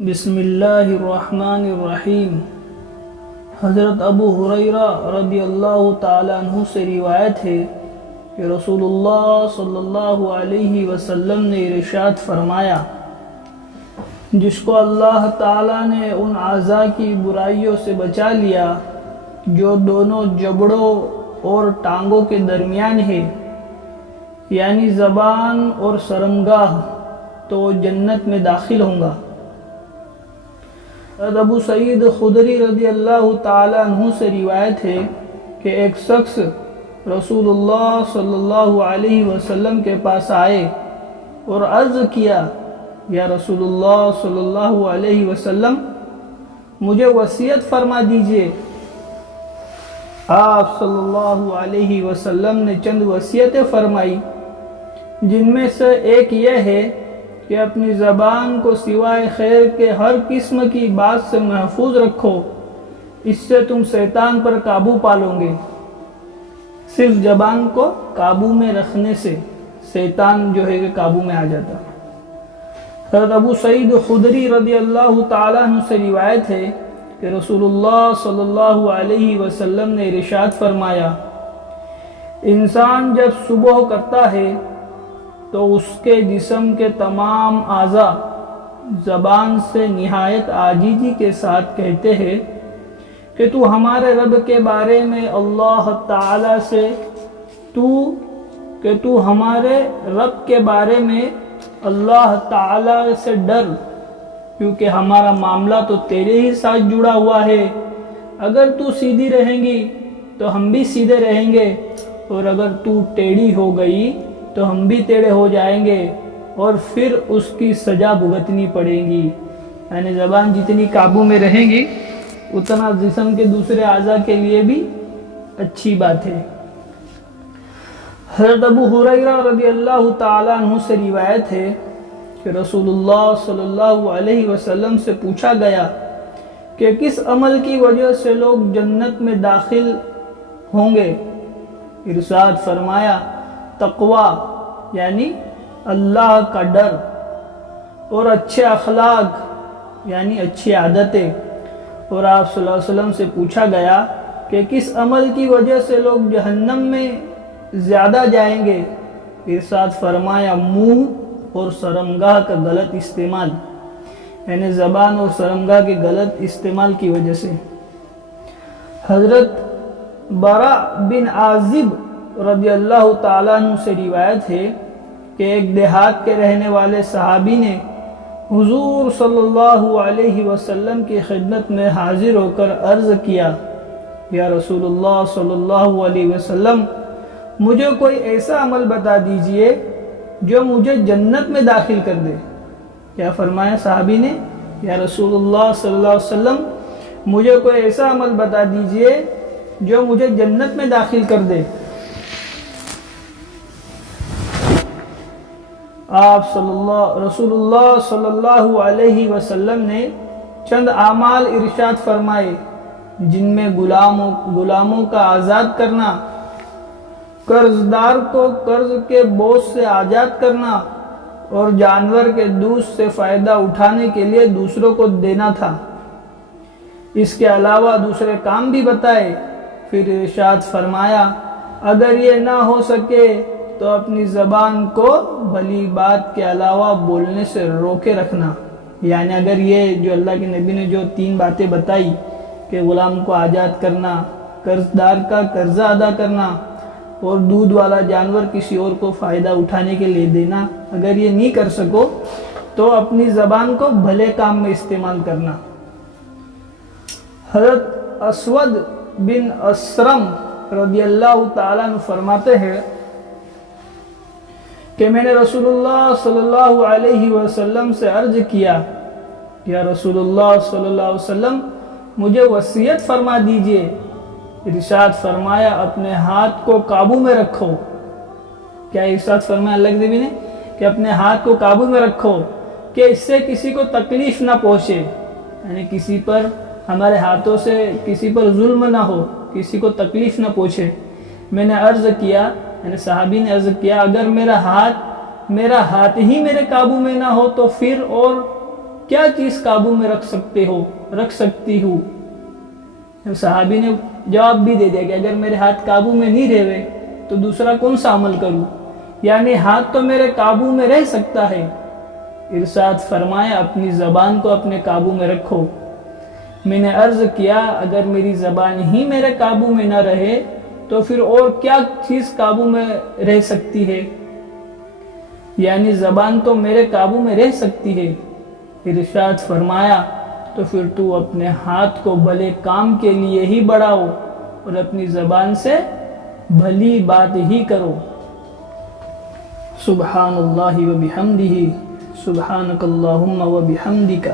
بسم اللہ الرحمن الرحیم۔ حضرت ابو ہریرہ رضی اللہ تعالیٰ عنہ سے روایت ہے کہ رسول اللہ صلی اللہ علیہ وسلم نے ارشاد فرمایا، جس کو اللہ تعالیٰ نے ان اعضاء کی برائیوں سے بچا لیا جو دونوں جبڑوں اور ٹانگوں کے درمیان ہے، یعنی زبان اور شرمگاہ، تو وہ جنت میں داخل ہوں گا۔ ابو سعید خدری رضی اللہ تعالیٰ عنہ سے روایت ہے کہ ایک شخص رسول اللہ صلی اللہ علیہ وسلم کے پاس آئے اور عرض کیا، یا رسول اللہ صلی اللہ علیہ وسلم، مجھے وصیت فرما دیجئے۔ آپ صلی اللہ علیہ وسلم نے چند وصیتیں فرمائی، جن میں سے ایک یہ ہے کہ اپنی زبان کو سوائے خیر کے ہر قسم کی بات سے محفوظ رکھو، اس سے تم شیطان پر قابو پالو گے۔ صرف زبان کو قابو میں رکھنے سے شیطان جو ہے کہ قابو میں آ جاتا۔ حضرت ابو سعید خدری رضی اللہ تعالیٰ عنہ سے روایت ہے کہ رسول اللہ صلی اللہ علیہ وسلم نے ارشاد فرمایا، انسان جب صبح کرتا ہے تو اس کے جسم کے تمام اعضاء زبان سے نہایت عاجزی کے ساتھ کہتے ہیں کہ تو ہمارے رب کے بارے میں اللہ تعالی سے ہمارے رب کے بارے میں اللہ تعالی سے ڈر، کیونکہ ہمارا معاملہ تو تیرے ہی ساتھ جڑا ہوا ہے۔ اگر تو سیدھی رہیں گی تو ہم بھی سیدھے رہیں گے، اور اگر تو ٹیڑھی ہو گئی تو ہم بھی ٹیڑھے ہو جائیں گے، اور پھر اس کی سزا بھگتنی پڑے گی۔ یعنی زبان جتنی قابو میں رہے گی اتنا جسم کے دوسرے اعضاء کے لیے بھی اچھی بات ہے۔ حضرت ابو ہریرہ رضی اللہ تعالیٰ عنہ سے روایت ہے کہ رسول اللہ صلی اللہ علیہ وسلم سے پوچھا گیا کہ کس عمل کی وجہ سے لوگ جنت میں داخل ہوں گے؟ ارشاد فرمایا، تقوی یعنی اللہ کا ڈر، اور اچھے اخلاق یعنی اچھی عادتیں۔ اور آپ صلی اللہ علیہ وسلم سے پوچھا گیا کہ کس عمل کی وجہ سے لوگ جہنم میں زیادہ جائیں گے؟ ارشاد فرمایا، منہ اور شرمگاہ کا غلط استعمال، یعنی زبان اور شرمگاہ کے غلط استعمال کی وجہ سے۔ حضرت براء بن عازب رضی اللہ تعالیٰ عنہ سے روایت ہے کہ ایک دیہات کے رہنے والے صحابی نے حضور صلی اللہ علیہ وسلم کی خدمت میں حاضر ہو کر عرض کیا، یا رسول اللہ صلی اللہ علیہ وسلم، مجھے کوئی ایسا عمل بتا دیجئے جو مجھے جنت میں داخل کر دے۔ کیا فرمایا صحابی نے؟ یا رسول اللہ صلی اللہ علیہ وسلم، مجھے کوئی ایسا عمل بتا دیجئے جو مجھے جنت میں داخل کر دے۔ رسول اللہ صلی اللہ علیہ وسلم نے چند اعمال ارشاد فرمائے، جن میں غلاموں کا آزاد کرنا، قرضدار کو قرض کے بوجھ سے آزاد کرنا، اور جانور کے دودھ سے فائدہ اٹھانے کے لیے دوسروں کو دینا تھا۔ اس کے علاوہ دوسرے کام بھی بتائے۔ پھر ارشاد فرمایا، اگر یہ نہ ہو سکے تو اپنی زبان کو بھلی بات کے علاوہ بولنے سے روکے رکھنا۔ یعنی اگر یہ جو اللہ کے نبی نے جو 3 باتیں بتائی کہ غلام کو آزاد کرنا، قرضدار کا قرضہ ادا کرنا، اور دودھ والا جانور کسی اور کو فائدہ اٹھانے کے لیے دینا، اگر یہ نہیں کر سکو تو اپنی زبان کو بھلے کام میں استعمال کرنا۔ حضرت اسود بن اسرم رضی اللہ تعالیٰ عنہ فرماتے ہیں کہ میں نے رسول اللہ صلی اللہ علیہ وسلم سے عرض کیا، یا رسول اللہ صلی اللہ علیہ وسلم، مجھے وصیت فرما دیجئے۔ ارشاد فرمایا، اپنے ہاتھ کو قابو میں رکھو۔ کیا ارشاد فرمایا اللہ کے نبی نے؟ کہ اپنے ہاتھ کو قابو میں رکھو کہ اس سے کسی کو تکلیف نہ پہنچے، یعنی کسی پر ہمارے ہاتھوں سے کسی پر ظلم نہ ہو، کسی کو تکلیف نہ پہنچے۔ میں نے عرض کیا، یعنی صحابی نے عرض کیا، اگر میرا ہاتھ ہی میرے قابو میں نہ ہو تو پھر اور کیا چیز قابو میں رکھ سکتی ہوں؟ صحابی نے جواب بھی دے دیا کہ اگر میرے ہاتھ قابو میں نہیں رہے تو دوسرا کون سا عمل کروں؟ یعنی ہاتھ تو میرے قابو میں رہ سکتا ہے۔ ارشاد فرمایا اپنی زبان کو اپنے قابو میں رکھو۔ میں نے عرض کیا اگر میری زبان ہی میرے قابو میں نہ رہے تو پھر اور کیا چیز قابو میں رہ سکتی ہے؟ یعنی زبان تو میرے قابو میں رہ سکتی ہے۔ ارشاد فرمایا تو پھر تو اپنے ہاتھ کو بھلے کام کے لیے ہی بڑھاؤ اور اپنی زبان سے بھلی بات ہی کرو۔ سبحان اللہ و بحمدہ، سبحانک اللہم و بحمدک۔